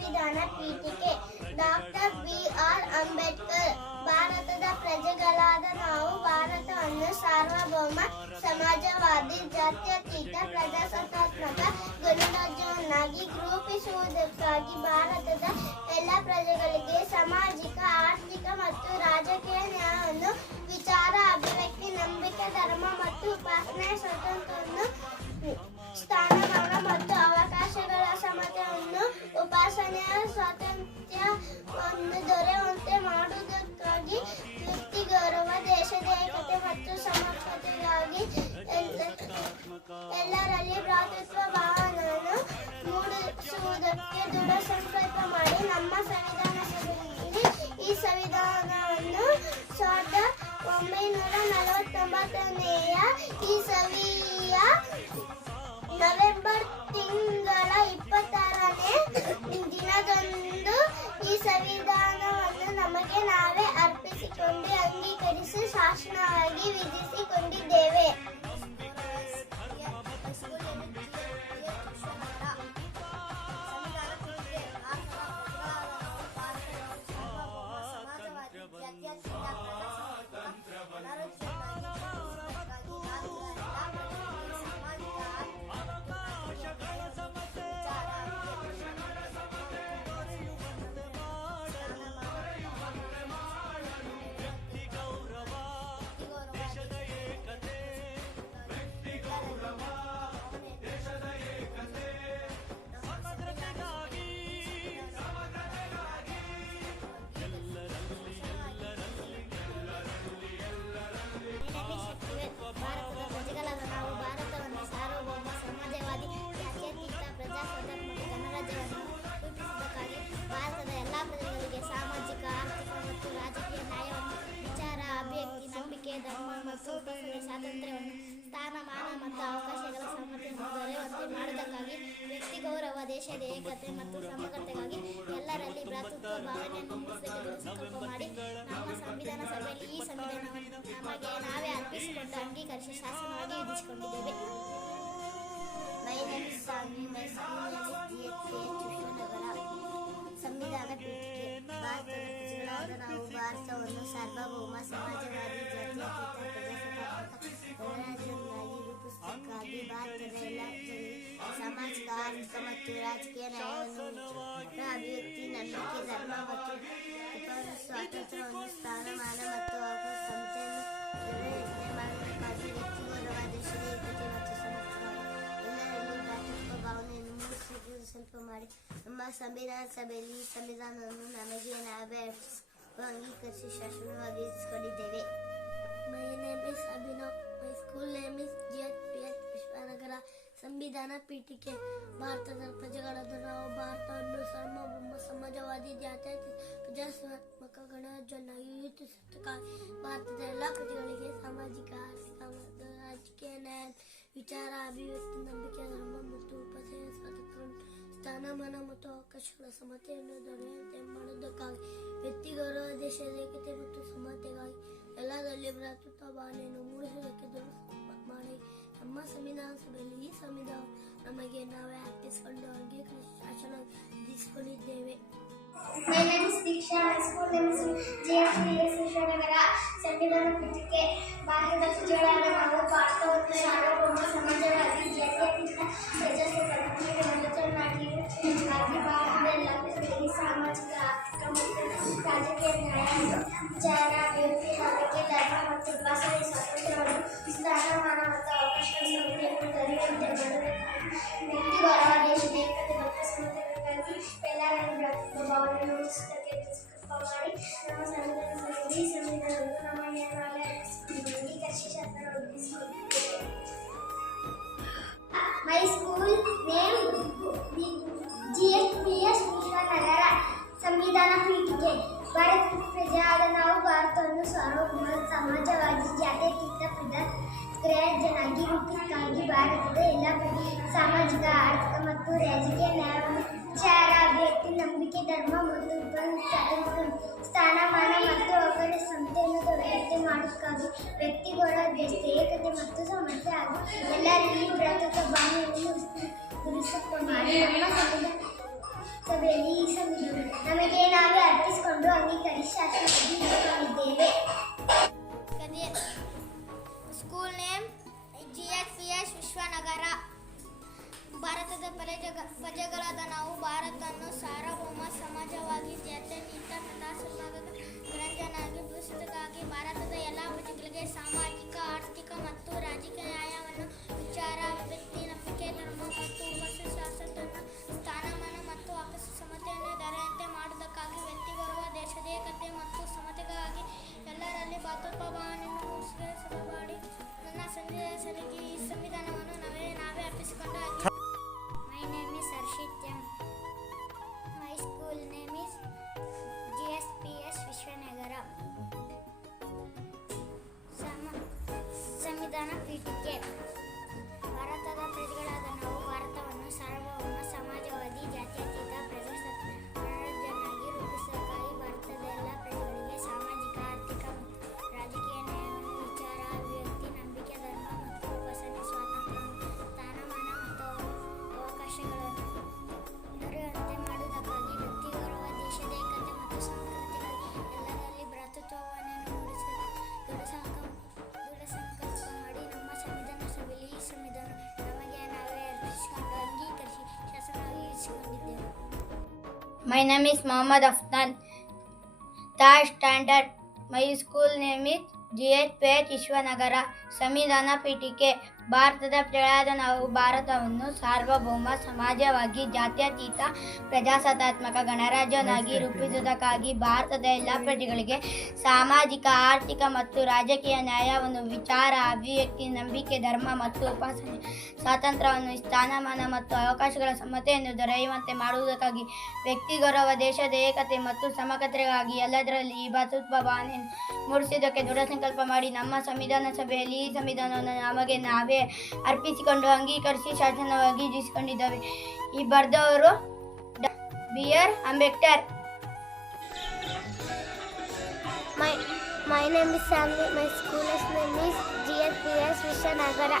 ಸಂವಿಧಾನ ಪೀಠಿಕೆ doctor B R Ambedkar, ಭಾರತದ ಪ್ರಜೆಗಳಾದ ನಾವು ಭಾರತವನ್ನು ಸಾರ್ವಭೌಮ ಸಮಾಜವಾದಿ, ಜಾತ್ಯತೀತ, ಪ್ರಜಾಸತ್ತಾತ್ಮಕ ಗಣರಾಜ್ಯವನ್ನಾಗಿ ರೂಪಿಸುವುದಕ್ಕಾಗಿ ಭಾರತದ ಎಲ್ಲ ಪ್ರಜೆಗಳಿಗೆ ಸಾಮಾಜಿಕ ನಮಗೆ ನಾವೇ ಅರ್ಪಿಸಿಕೊಂಡು ಅಂಗೀಕರಿಸಿ ಶಾಸನವಾಗಿ ವಿಧಿಸಿಕೊಂಡಿದ್ದೇವೆ. ದೇಶದ ಏಕತೆ ಮತ್ತು ಸಮಗ್ರತೆಗಾಗಿ ಎಲ್ಲರಲ್ಲಿ ಭ್ರಾತೃತ್ವ ಭಾವನೆಯನ್ನು ಸಂಕಲ್ಪ ಮಾಡಿ ನಮ್ಮ ಸಂವಿಧಾನ ಸಭೆಯಲ್ಲಿ ಈ ಸಂವಿಧಾನವನ್ನು ನಮಗೆ ನಾವೇ ಅರ್ಪಿಸಿಕೊಂಡು ಅಂಗೀಕರಿಸಿ ಶಾಸನವಾಗಿ ವಿಧಿಸಿಕೊಂಡಿದ್ದೇವೆ. ಸಂವಿಧಾನ ಪೀಠಿಕೆ ಭಾರತವನ್ನು ಸಾರ್ವಭೌಮ ಸಮಾಜವಾದಿ ಪ್ರಜೆಗಳಿಗೆ ಸಾಮಾಜಿಕ ಆರ್ಥಿಕ ಮತ್ತು ರಾಜಕೀಯ ನ್ಯಾಯವನ್ನು ವಿಚಾರ, ಅಭಿವ್ಯಕ್ತಿ ನಂಬಿಕೆ ಧರ್ಮ ಮತ್ತು ಉಪಾಸನೆ ಸ್ವಾತಂತ್ರ್ಯವನ್ನು ಸ್ಥಾನಮಾನ ಮತ್ತು ಅವಕಾಶ ಸಮತೆಯನ್ನು ದೊರೆಯುವಂತೆ ಮಾಡುವುದಕ್ಕಾಗಿ ವ್ಯಕ್ತಿ ಗೌರವ ದೇಶದ ಏಕತೆ ಮತ್ತು ಸಮಗ್ರವಾಗಿ ಎಲ್ಲರಲ್ಲಿ ಭ್ರಾತೃತ್ವ ಭಾವನೆಯನ್ನು ಮೂಡಿಸುವುದು ಸ್ವಲ್ಪ ಮಾಡಿ ನಮ್ಮ ಸಂವಿಧಾನ ಪೀಠಕ್ಕೆ ಭಾರತದ ಪ್ರಜೆಗಳಾದ ನಾವು ಭಾರತವನ್ನು ಸಾರ್ವಭೌಮ ಸಮಾಜವಾದಿ, ಜಾತ್ಯತೀತ, ಪ್ರಜಾಸ್ವಾತ್ಮಕ ರೂಪಿಸುವುದಕ್ಕಾಗಿ ಭಾರತದ ಎಲ್ಲ ಪ್ರಜೆಗಳಿಗೆ ಸಾಮಾಜಿಕ ಆರ್ಥಿಕ ಮತ್ತು ರಾಜಕೀಯ, ನ್ಯಾಯ, ವಿಚಾರ, ಅಭಿವ್ಯಕ್ತಿ, ನಂಬಿಕೆ, ಧರ್ಮ ಮತ್ತು ಉಪಾಸನೆ, ಸ್ವಾತಂತ್ರ್ಯ, ಸ್ಥಾನಮಾನ ಮತ್ತು ಅವಕಾಶಗಳ ಸಮತೆಯನ್ನು ದೊರೆಯುವಂತೆ ಮಾಡುವುದಕ್ಕಾಗಿ ವ್ಯಕ್ತಿ ಗೌರವ ದೇಶದ ಏಕತೆ ಮತ್ತು ಸಮತೆಗಾಗಿ ಎಲ್ಲರಲ್ಲಿ ಭ್ರಾತೃತ್ವ ಭಾವನೆಯನ್ನು ಮೂಡಿಸುವುದಕ್ಕೆ ದೊಡ್ಡ ಮಾಡಿ. ನಮ್ಮ ಸಂವಿಧಾನ ಸಭೆಯಲ್ಲಿ ಈ ಸಂವಿಧಾನ ನಮಗೆ ನಾವೇ ಅರ್ಪಿಸಿಕೊಂಡು ಅಂಗೀಕರಿಸಿ ಶಾಸನ ವಿಧಿಸಿಕೊಂಡಿದ್ದೇವೆ ದೀಕ್ಷಾ is JFPS ವಿಶ್ವನಗರ ಸಂವಿಧಾನ ಪೀಠಕ್ಕೆ ಭಾರತದ ಸಚಿವರಾದ ನಾವು ಭಾರತವನ್ನು ಭಾರತವನ್ನು ಸಾರ್ವಭೌಮ ಸಮಾಜವಾದಿ ಜಾತ್ಯತೀತ ಪ್ರಜಾರಾಜ್ಯನಾಗಿ ರೂಪಿಸಕ್ಕಾಗಿ ಭಾರತದ ಎಲ್ಲ ಪ್ರಜೆ- ಸಾಮಾಜಿಕ ಆರ್ಥಿಕ ಮತ್ತು ರಾಜಕೀಯ ನ್ಯಾಯವನ್ನು ವಿಚಾರ ಅಭಿವ್ಯಕ್ತಿ ನಂಬಿಕೆ ಧರ್ಮ ಮತ್ತು ಉಪನ್ಯಾಸ ಸ್ವಾತಂತ್ರ್ಯ ಸ್ಥಾನಮಾನ ಮತ್ತು ಅವುಗಳ ಸಂತೆಯನ್ನು ದೊರೆಯುವಂತೆ ಮಾಡುವುದಕ್ಕಾಗಿ ವ್ಯಕ್ತಿ ಗೌರವ ದೇಶದ ಏಕತೆ ಮತ್ತು ಸಮತೆ ಹಾಗೂ ಎಲ್ಲರಿಗೂ ಬಾಣಿಯನ್ನು ಗುರುತಿಸುತ್ತ ಮಾಡಿ ನಮ್ಮ ಸಂವಿಧಾನ ಸಭೆಯಲ್ಲಿ ಭಾರತದ ಪ್ರಜೆಗ ಪ್ರಜೆಗಳಾದ ನಾವು ಭಾರತವನ್ನು ಸಾರ್ವಭೌಮ ಸಮಾಜವಾಗಿ ಜಾತ್ಯತೀತ ಪ್ರಜಾಸತ್ತಾತ್ಮಕ ಗಣರಾಜ್ಯನಾಗಿ ಬೆಳೆಸುವುದಕ್ಕಾಗಿ ಭಾರತದ ಎಲ್ಲ ಪ್ರಜೆಗಳಿಗೆ ಸಾಮಾಜಿಕ, ಆರ್ಥಿಕ ಮತ್ತು ರಾಜಕೀಯ ನ್ಯಾಯವನ್ನು, ವಿಚಾರ ವ್ಯಕ್ತಿ ನಂಬಿಕೆ, ಧರ್ಮ ಮತ್ತು ಉಪಶಾಸನ ಸ್ಥಾನಮಾನ ಮತ್ತು ಆಕಸ್ಮಿಕ ಸಮತೆಯನ್ನು ದೊರೆಯಂತೆ ಮಾಡುವುದಕ್ಕಾಗಿ ವ್ಯಕ್ತಿ My name is Mohammad Afnan. Third standard. My school name is GH Pet Ishwanagara. ಸಂವಿಧಾನ ಪೀಠಿಕೆ ಭಾರತದ ಪ್ರಯಾದ ನಾವು ಭಾರತವನ್ನು ಸಾರ್ವಭೌಮ ಸಮಾಜವಾಗಿ ಜಾತ್ಯತೀತ ಪ್ರಜಾಸತ್ತಾತ್ಮಕ ಗಣರಾಜ್ಯನಾಗಿ ರೂಪಿಸುವುದಕ್ಕಾಗಿ ಭಾರತದ ಎಲ್ಲ ಪ್ರಜೆಗಳಿಗೆ ಸಾಮಾಜಿಕ ಆರ್ಥಿಕ ಮತ್ತು ರಾಜಕೀಯ ನ್ಯಾಯವನ್ನು ವಿಚಾರ ಅಭಿವ್ಯಕ್ತಿ ನಂಬಿಕೆ ಧರ್ಮ ಮತ್ತು ಉಪಾಸನೆ ಸ್ವಾತಂತ್ರ್ಯವನ್ನು ಸ್ಥಾನಮಾನ ಮತ್ತು ಅವಕಾಶಗಳ ಸಮತೆಯನ್ನು ದೊರೆಯುವಂತೆ ಮಾಡುವುದಕ್ಕಾಗಿ ವ್ಯಕ್ತಿ ಗೌರವ ದೇಶದ ಏಕತೆ ಮತ್ತು ಸಮಗ್ರತೆಗಾಗಿ ಎಲ್ಲದರಲ್ಲಿ ಈ ಭಾತೃತ್ವ ಭಾವನೆಯನ್ನು ಮೂಡಿಸುವುದಕ್ಕೆ ದೃಢ ಸಂಕಲ್ಪ ಮಾಡಿ ನಮ್ಮ ಸಂವಿಧಾನ ಸಭೆಯಲ್ಲಿ ಈ ಸಂವಿಧಾನವನ್ನು ನಮಗೆ ನಾವೇ ಅರ್ಪಿಸಿಕೊಂಡು ಅಂಗೀಕರಿಸಿ ಶಾಸನವಾಗಿ ಜೀವಿಸಿಕೊಂಡಿದ್ದಾವೆ ಈ ಬರೆದವರು B R Ambedkar My, my name is Sanvi. My school's name is Vishwanagar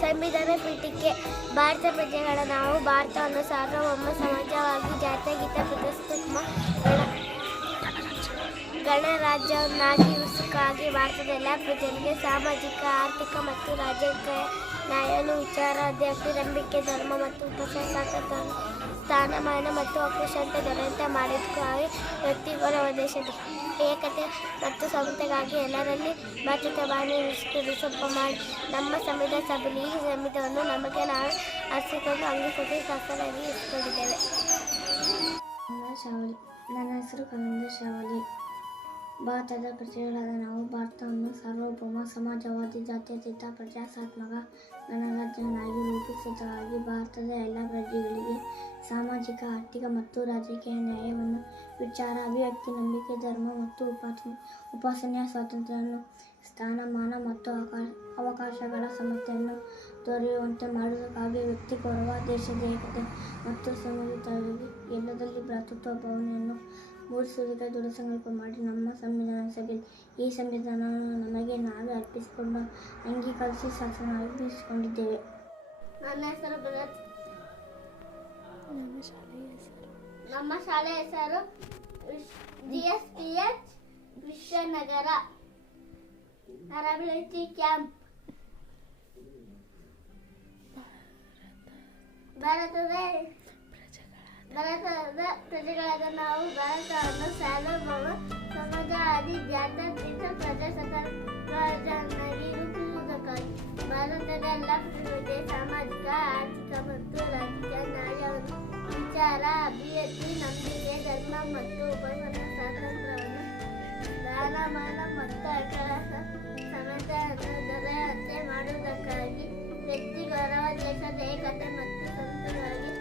ಸಂವಿಧಾನ ಪೀಠಕ್ಕೆ ಭಾರತ ಪ್ರಜೆಗಳ ನಾವು ಭಾರತವನ್ನು ಸಾರ್ವಭೌಮ ಸಮಾಜವಾಗಿ ಜಾತ್ಯಗೀತ ಗಣರಾಜ್ಯವನ್ನಾಗಿ ಉಸುಕಾಗಿ ಭಾರತದ ಎಲ್ಲ ಪ್ರಜೆಗೆ ಸಾಮಾಜಿಕ, ಆರ್ಥಿಕ ಮತ್ತು ರಾಜಕೀಯ ನ್ಯಾಯಾಲಯ ವಿಚಾರ ಅಧ್ಯಕ್ಷ ನಂಬಿಕೆ ಧರ್ಮ ಮತ್ತು ಉಪಶಾಸಕ ಸ್ಥಾನಮಾನ ಮತ್ತು ಅವಕಾಶಂತೆ ದೊರೆಯುವಂತೆ ಮಾಡಿದ್ದಕ್ಕಾಗಿ ವ್ಯಕ್ತಿಗಳ ದೇಶದ ಏಕತೆ ಮತ್ತು ಸಮತೆಗಾಗಿ ಎಲ್ಲರಲ್ಲಿ ಭದ್ರತೆ ಬಾಣಿ ಸ್ವಲ್ಪ ಮಾಡಿ ನಮ್ಮ ಸಂವಿಧಾನ ಸಭೆಯಲ್ಲಿ ಈ ಸಂವಿಧಾನವನ್ನು ನಮಗೆ ನಾವು ಅರ್ಸಿಕೊಂಡು ಅಂಗೀಕರಿಸಿ ಶಾಸನವಾಗಿ ಇಟ್ಕೊಂಡಿದ್ದೇವೆ ನನ್ನ ಹೆಸರು ಕನ್ನಡ ಶಾವಲಿ. ಭಾರತದ ಪ್ರಜೆಗಳಾದ ನಾವು, ಭಾರತವನ್ನು ಸಾರ್ವಭೌಮ ಸಮಾಜವಾದಿ ಜಾತ್ಯತೀತ ಪ್ರಜಾಸತ್ತಾತ್ಮಕ ಗಣರಾಜ್ಯನಾಗಿ ರೂಪಿಸುವುದಕ್ಕಾಗಿ ಭಾರತದ ಎಲ್ಲ ಪ್ರಜೆಗಳಿಗೆ ಸಾಮಾಜಿಕ, ಆರ್ಥಿಕ ಮತ್ತು ರಾಜಕೀಯ ನ್ಯಾಯವನ್ನು, ವಿಚಾರ, ಅಭಿವ್ಯಕ್ತಿ, ನಂಬಿಕೆ, ಧರ್ಮ ಮತ್ತು ಉಪಾಸನೆ ಉಪಾಸನೆಯ ಸ್ವಾತಂತ್ರ್ಯವನ್ನು, ಸ್ಥಾನಮಾನ ಮತ್ತು ಅವಕಾ- ಅವಕಾಶಗಳ ಸಮಸ್ಯೆಯನ್ನು ದೊರೆಯುವಂತೆ ಮಾಡುವುದಕ್ಕಾಗಿ ವ್ಯಕ್ತಿ ಗೌರವ ದೇಶದ ಏಕತೆ ಮತ್ತು ಸಮಗ್ರತೆಗಾಗಿ ಎಲ್ಲದಲ್ಲಿ ಭ್ರಾತೃತ್ವ, ಭಾವನೆಯನ್ನು ಮೂಡಿಸುವುದಕ್ಕೆ ದೃಢ ಸಂಕಲ್ಪ ಮಾಡಿ ನಮ್ಮ ಸಂವಿಧಾನ ಸಭೆ ಈ ಸಂವಿಧಾನವನ್ನು ನಮಗೆ ನಾವೇ ಅರ್ಪಿಸಿಕೊಂಡು ಅಂಗೀಕರಿಸಿ ಶಾಸನ ಅರ್ಪಿಸಿಕೊಂಡಿದ್ದೇವೆ ನನ್ನ ಹೆಸರು ಭರತ್. ನಮ್ಮ ಶಾಲೆ ಹೆಸರು G S P H Vishwanagar ತರಬೇತಿ ಕ್ಯಾಂಪ್. ಭಾರತದ मला तुझ्या ನಾವು ಭಾರತವನ್ನು बाळासाहेब साहेब बाबा समाजा आधी ज्याचा तिथं प्रजासत्ताक प्रजानगी ಮತ್ತು ರಾಜಕೀಯ ನ್ಯಾಯವನ್ನು ವಿಚಾರ ಅಭಿವೃದ್ಧಿ ನಂಬಿಕೆ ಧರ್ಮ ಮತ್ತು ಉಪಯೋಗ ಸ್ವಾತಂತ್ರ್ಯವನ್ನು ದಾನಮಾನ ಮತ್ತು ಅಕರಾಸ ಸಮಾಜವನ್ನು ದೊರೆಯಂತೆ ಮಾಡುವುದಕ್ಕಾಗಿ ವ್ಯಕ್ತಿ ಗೌರವ ದೇಶದ ಏಕತೆ ಮತ್ತು ಸಂಸ್ಥೆಗಳಿಗೆ